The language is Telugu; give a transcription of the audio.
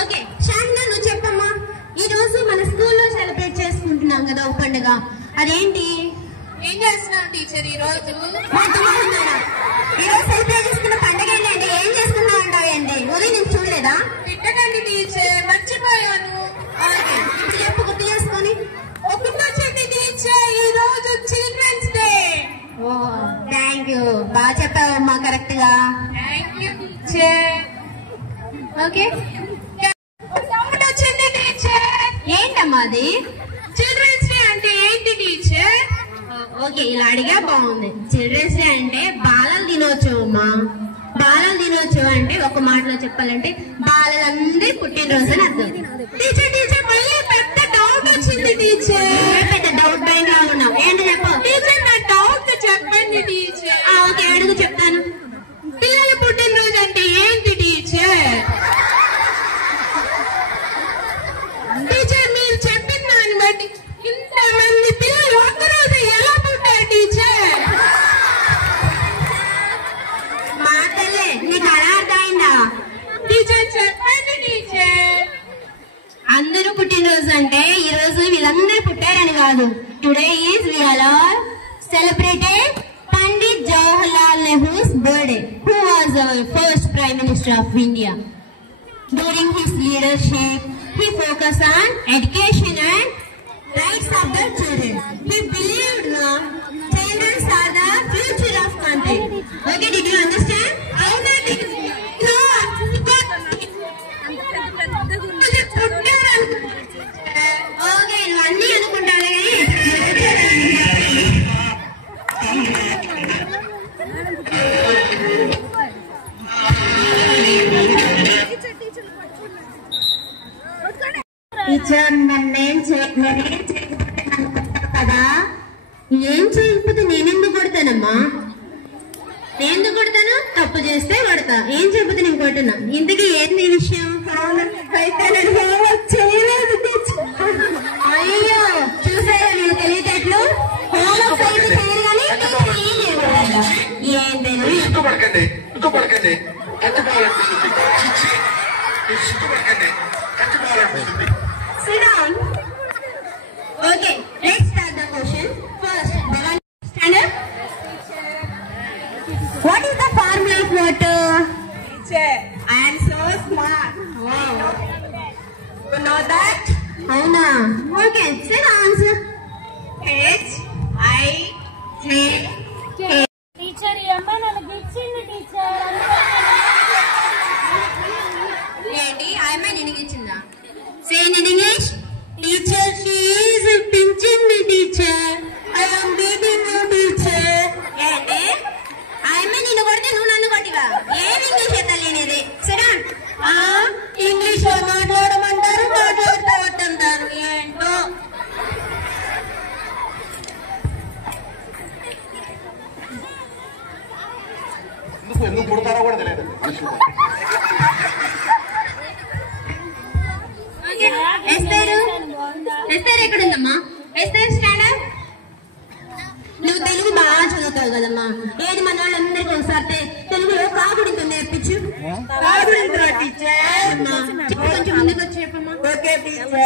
ఓకే శాంత నువ్వు చెప్పమ్మా. ఈ రోజు మన స్కూల్లో సెలబ్రేట్ చేసుకుంటున్నాం కదా ఒక పండుగ, అదేంటి? ఏం చేస్తున్నావు టీచర్ ఈ రోజు? ఈ రోజు సెలబ్రేట్ చేసుకున్న పండుగ ఏంటంటే ఏం చేసుకున్నావు అంటావేంటి? ఉదయం నేను చూడలేదా? తిట్టకండి టీచర్, మర్చిపోయాను. ఇప్పుడు చెప్పు గుర్తు చేసుకొని. ఒక్కటొచ్చింది టీచర్, ఈ రోజు children's day. Oh thank you, బాగా చెప్పావమ్మా కరెక్ట్ గా. Thank you teacher. ఓకే ఒక్కటొచ్చింది టీచర్. ఏంటమ్మా అది? చిల్డ్రన్స్ డే అంటే ఏంటి టీచర్? ఓకే ఇలా అడిగా బాగుంది. చిల్డ్రన్స్ డే అంటే బాలల దినోత్సవం అమ్మా. బాలల దినోత్సవం అంటే ఒక మాటలో చెప్పాలంటే బాలలందరి పుట్టినరోజు అని అర్థం. టీచర్ టీచర్ మళ్ళీ పెద్ద డౌట్ వచ్చింది టీచర్. పెద్ద డౌట్ బ్యాంక్ గా ఉన్నావు, ఏంటి చెప్పు. టీచర్ నా డౌట్ చెప్పండి టీచర్. ఓకే అడుగు చెప్తాను. పిల్లల పుట్టినరోజు అంటే ఏంటి టీచర్? టీచర్ మీరు చెప్పిన దాన్ని బట్టి ఇంతమంది పిల్లలు ఒక్కరోజు ఎలా పుట్టారు టీచర్? మా తల్లే నీకు అలా అర్థమైందా? టీచర్ చెప్పండి టీచర్. అందరూ పుట్టినరోజు అంటే ఈ రోజు వీళ్ళందరూ పుట్టారని కాదు. Today is we all celebrated Pandit Jawaharlal Nehru's birthday, who was our first prime minister of India. During his leadership, he focused on education and rights of the children. He believed that children are the future of country. Okay, did you understand? Okay నువ్వు అన్నీ అనుకుంటావు టీచర్ నేనేం కదా. ఏం చేయకపోతే నేనెందుకు కొడతానమ్మా? నేనెందుకు కొడతాను? తప్పు చేస్తే కొడతా, ఏం చేయకపోతే నేను కొట్టను. ఇంతకీ ఏంది విషయం? అయ్యో చూసారా నేను తెలియటట్లు హోంవర్క్ అయితే చేయరు కానీ ఏం తెలియదు. సిగ్గుపడకండి, సిగ్గుపడకండి, కట్టుకోవాలనిపిస్తుంది. సిగ్గుపడకండి, కట్టుకోవాలనిపిస్తుంది. Sit down. Okay, let's start the question. First, Bhavan, stand up. What is the formula of water? Teacher, I am so smart. Wow. You know that? Avuna. Okay, say the answer. H-I-J-K. Teacher ఈ అమ్మాయి నన్ను ఇచ్చింది టీచర్. ఏంటి ఆ అమ్మాయి నిన్ను ఇచ్చిందా? Say in English. Teacher, she is pinching me, teacher. I am beating you, teacher. ఏంటి ఆ అమ్మాయి నిన్ను కొడితే నువ్వు నన్ను కొట్టివా? ఏం ఇంగ్లీష్ తెలియనిది. సరే ఇంగ్లీష్ లో మాట్లాడమంటారు, మాట్లాడుతూ వద్దంటారు. ఏంటో ఎందుకు పుడతారో కూడా తెలియదు మనుషులు. ఎస్తారు ఎక్కడుందమ్మా? ఎస్తారు స్టాండ్ అప్. నువ్వు తెలుగు బాగా చదువుతావు కదమ్మా. ఏది మన వాళ్ళందరికీ ఒకసారి తెలుగులో కాకుడితో నేర్పించు. కొంచెం ముందుకు వచ్చి చెప్పమ్మా. Okay teacher.